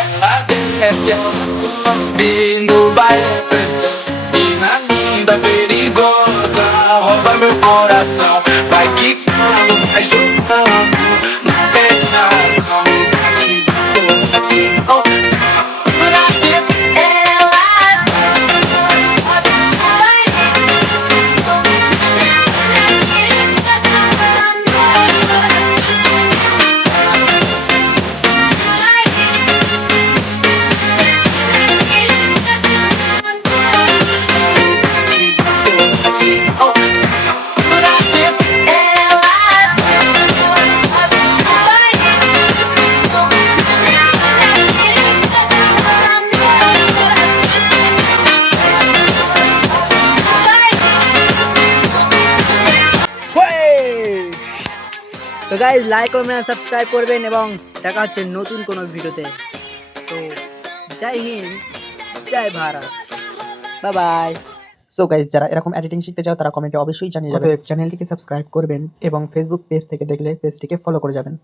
Ela desce subindo, vai menina linda, perigosa, rouba meu coração. Vai quicando, vai jogando na pegação. Batidão, segura তো guys like করবেন, subscribe করবেন এবং দেখা হচ্ছে নতুন কোনো ভিডিওতে। তো জয় হিন্দ, জয় Bharat, bye bye. So guys, যারা এরকম এডিটিং শিখতে চাও তারা কমেন্টে অবশ্যই জানিয়ে যাবেন। চ্যানেলটিকে সাবস্ক্রাইব করবেন এবং ফেসবুক পেজ থেকে দেখলে পেজটিকে ফলো করে যাবেন।